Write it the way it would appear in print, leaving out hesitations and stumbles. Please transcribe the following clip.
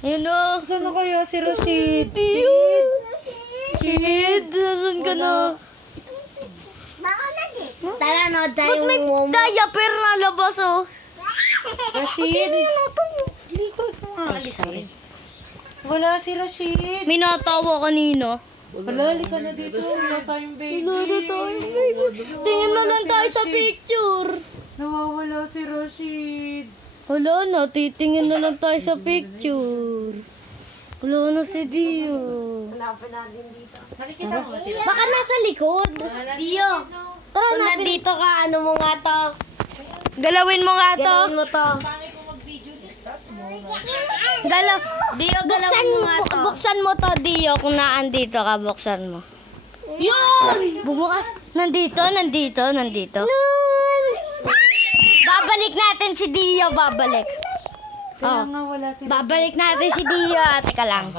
Ayun o. Saan na kaya si Rashid? Shit, nasan ka na? Tara no, Ba't tayo may diaper na labas oh? Rashid? Ay, sorry. Wala si Rashid. May natawa kanina. Wala, halika na dito. Wala tayong baby. Wala na tayo, baby. Tingin na lang tayo sa picture. Nawawala si Rashid. Wala na, titingin na lang tayo sa picture. Wala na si Dio. Nakikita mo sila? Baka nasa likod. Dio, Tara kung natin. nandito ka, ano mo nga to? Galawin mo nga to. Galawin mo to. Pangit ko mag-video dito. Tapos mo. Galaw. Dio, Buksan galawin mo nga to. buksan mo to, Dio. Kung naandito ka, buksan mo. Yun! Bumukas. Nandito. Babalik natin si Dio, babalik. Kaya Oh. nga wala si Babalik natin si Dio. Teka lang.